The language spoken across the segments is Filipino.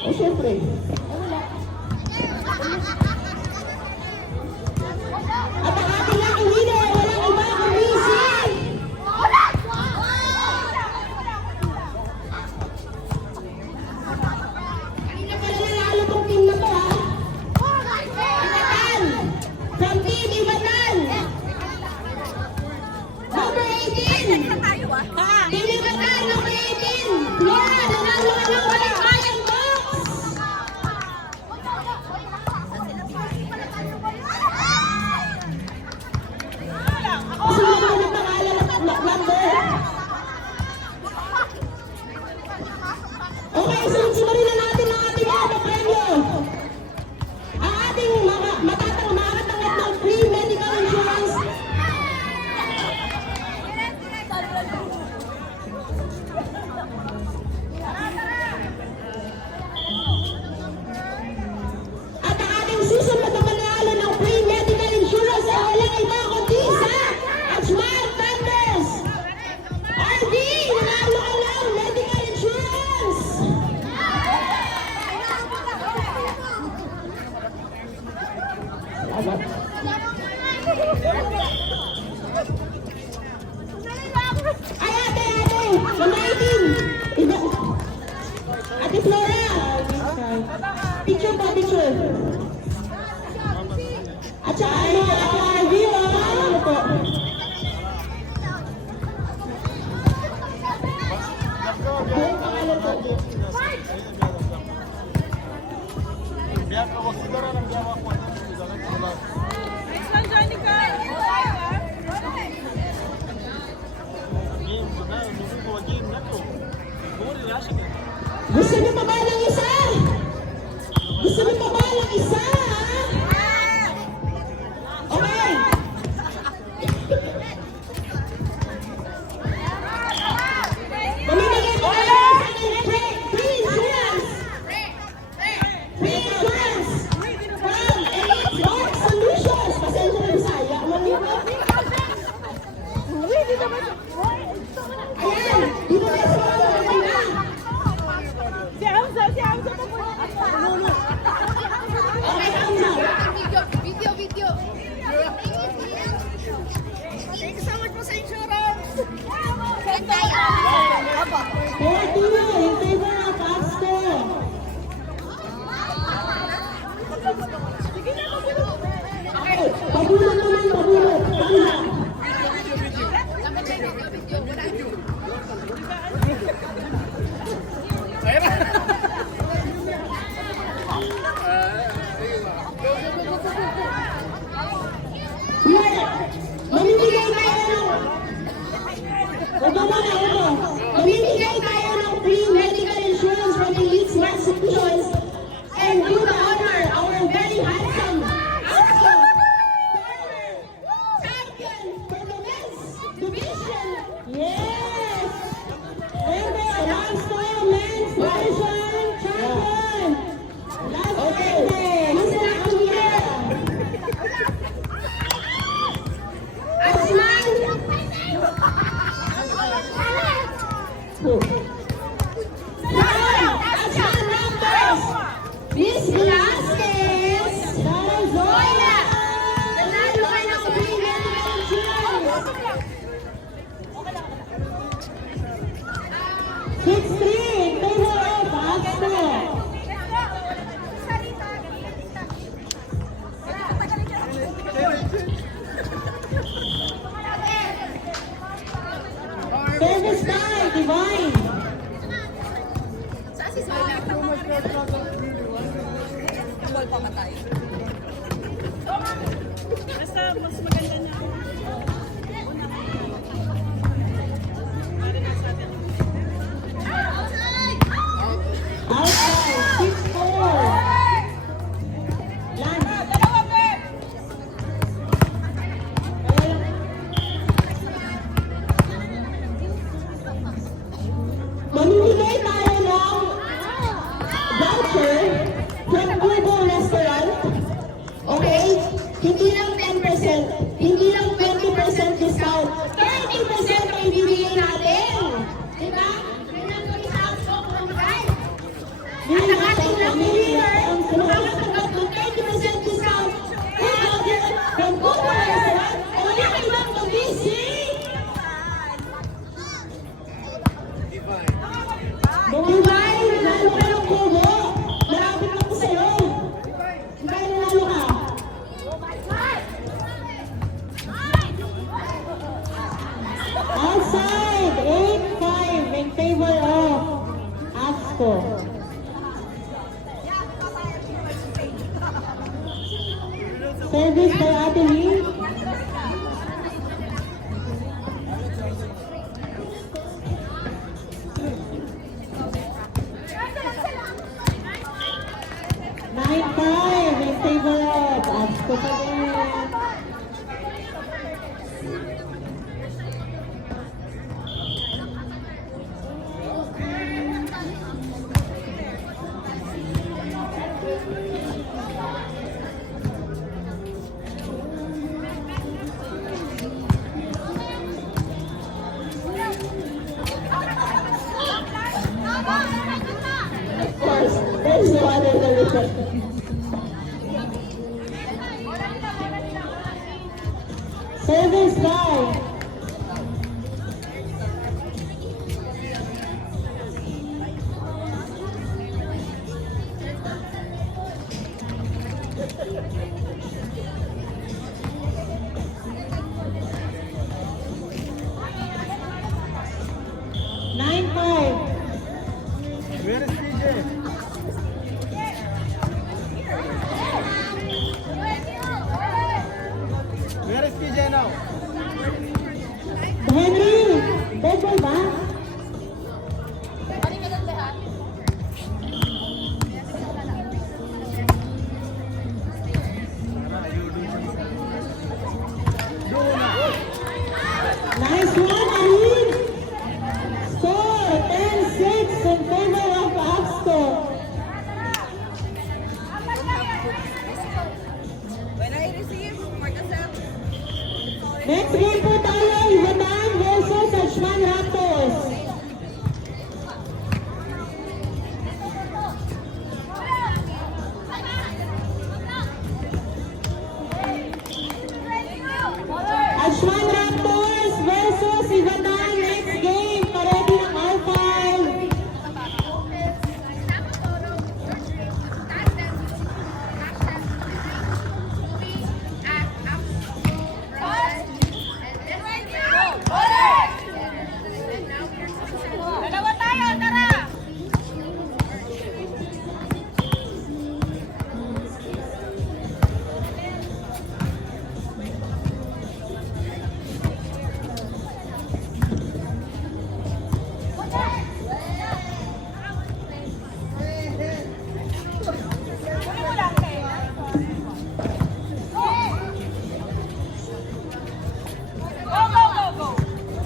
O syempre. At ang ating lucky winner, walang iba kundi si... Kanina pala nanalo tong team na to, ha? Ibatan! From Team Ibatan! Number 18! Team Ibatan, number 18! Flora, nanalo ka ng walang bayang box! Sulat mo ng pangalan at number. Okay, sunod-sunurin na natin ang ating mga premyo. Ang ating makatanggap ng free medical insurance. At ang ating susunod na manalo ng free medical insurance ay walang iba kundi sa Smart Thunders! RD, nanalo ka ng medical insurance! Salamat. Ay, ate! Number 18! Ate Flora! Picture po, picture! At saka ano, RD, ano po? Buong pangalan po. Gusto niyo pa ba ng isa? Gusto niyo pa ba ng isa? Okay. Pamimigay ko kayo sa ating free insurance. Free insurance from Elite Smart Solutions. Pasensya na Bisaya. Ayan, dito tayo sa mga maganda. Si Hamza pa po. Okay, Hamza. Video. Thank you so much po sa insurance. Forty, in favor of Astro. Okay, pabulot naman, pabulot. Hamza. Mamimigay tayo ng free medical insurance from Elite Smart Solutions and do the honor our very handsome Astro former champion for the men's division. Yes! And the Astro men's division champion. Last Friday. Listen up to here. Asman! Asman numbers! Miss Velasquez! Zoya! Nanalo kayo ng free medical insurance! 6-3 in favor of Astro! Service time, Divine! Basta mas maganda na. Outside, 6-4! Land! Mamimigay tayo ng voucher from Google Restaurant. Okay? Hindi lang 10%, hindi lang 20% discount, 30% ang ibibigay natin. Diba? At ang ating Paabsco. Service by Ate Lee. Nine five in favor of Absco pa rin. Of course, there's no other solution. Service by nine five. Where is TJ? Where is TJ now? Henry, dead ball ba? Nice one, Arin! Score 10-6 in favor of Absco. When I receive, Marcasel. Next game po tayo, Ibataan versus Ashman Raptors. Ashman Raptors versus Ibataan next game. Paredy ng R5. Dalawa tayo, tara! Kunin mo lang, Kay. Go, go, go, go!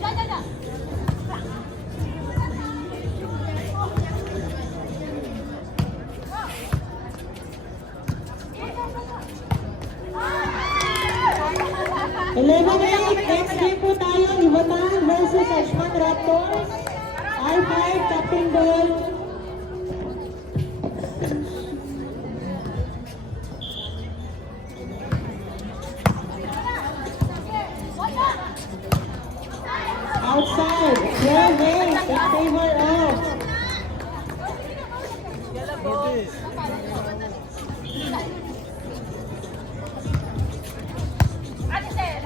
Diyan, diyan, diyan. Eleven eight, next game po tayo, Ibataan versus Ashman Raptors. R5, captain ball. Outside, 12-8 in favor of Ate Sel, Ate Sel.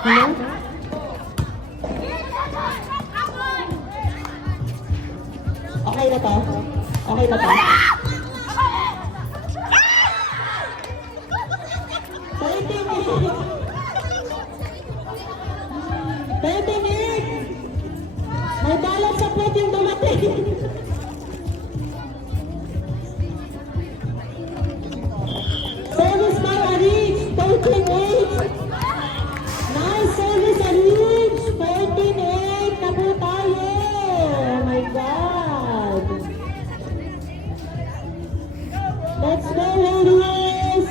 Hello? Okay na to? Okay na to? 30 minutes! 30 minutes! May dalat sa puwet yung dumating! Service by Arich, 13-8! Nice service, Arich! 14-8 na po tayo! Oh my God! Let's go, ladies!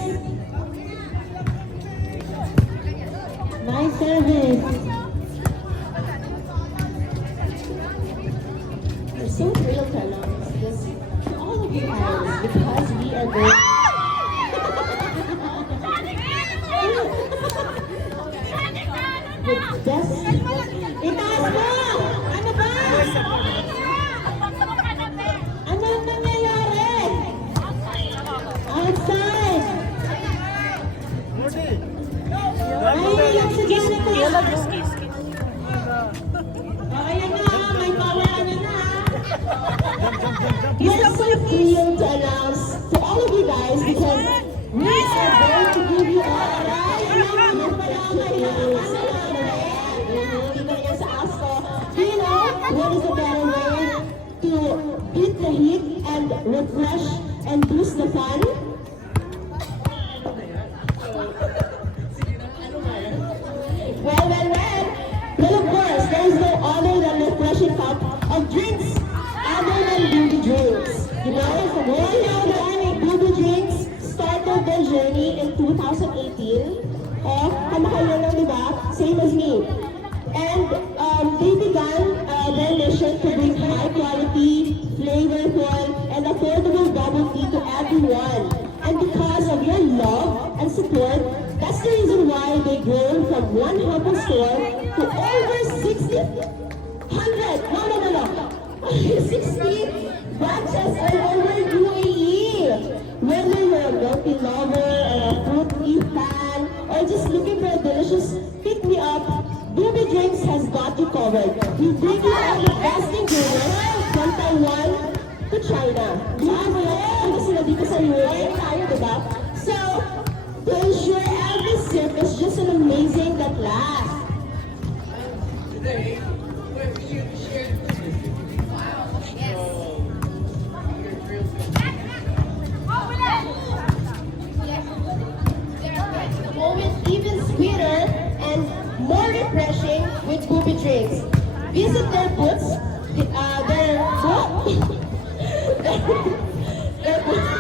Nice service! We're so thrilled, Talons, because all of you guys, because we are going... The best... Itaas mo! we are so thrilled to announce to all of you guys because we are going to give you all a ride. Do you know what is a better way to beat the heat and refresh and boost the fun? Well, of course, there is no other than refreshing cup of drinks other than Booby Drinks. You know, that Booby Drinks started their journey in 2018. Kamakayo lang, di ba? Same as me. And they began their mission to bring high quality, flavorful, and affordable bubble tea to everyone. And because of your love and support, that's the reason why they grew from one humble store to over 60, 60 branches all over UAE. Whether you're a milk tea lover or a fruit tea fan or just looking for a delicious pick-me-up, Booby Drinks has got you covered. We bring you all the best ingredients from Taiwan to China. Grabe yan! Kasi sila dito sa UAE tayo, diba? So, to ensure every sip is just an amazing that lasts. The moment even sweeter and more refreshing with Booby Drinks. Visit their booths, their booths.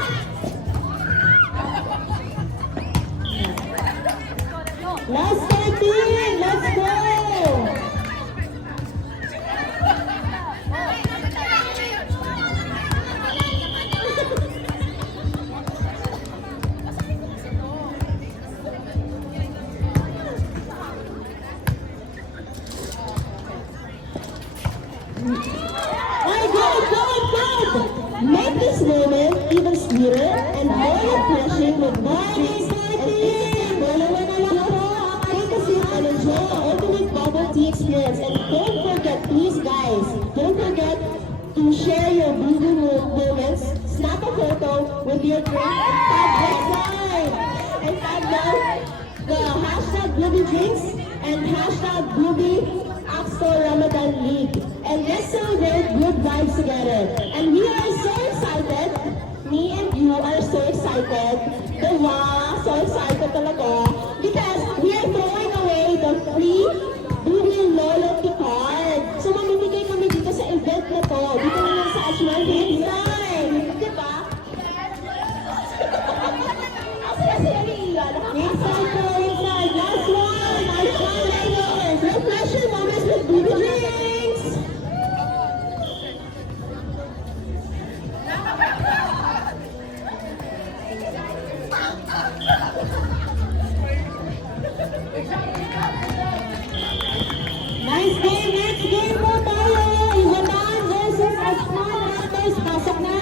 Last 13, let's go! Make this moment even sweeter and more refreshing with bodies and take a sip and enjoy the ultimate bubble tea experience. And don't forget, please guys, don't forget to share your Booby moments, snap a photo with your drink and tag the hashtag Booby Drinks and hashtag Booby Axel Ramadan League. And let's celebrate good vibes together. And we are so excited. Me and you are so excited. Diba? So excited talaga. Because we are throwing away the free Booby loyalty card. So mamimigay kami dito sa event na to. Dito naman sa Ashman Inside. Diba? Kasi nag-iilan. Inside. Last one. Ashman Lakers. Refresh your moments with Booby Drinks. Nice game! Next game po tayo! Iwanan versus Ashman Lakers. Pasok na!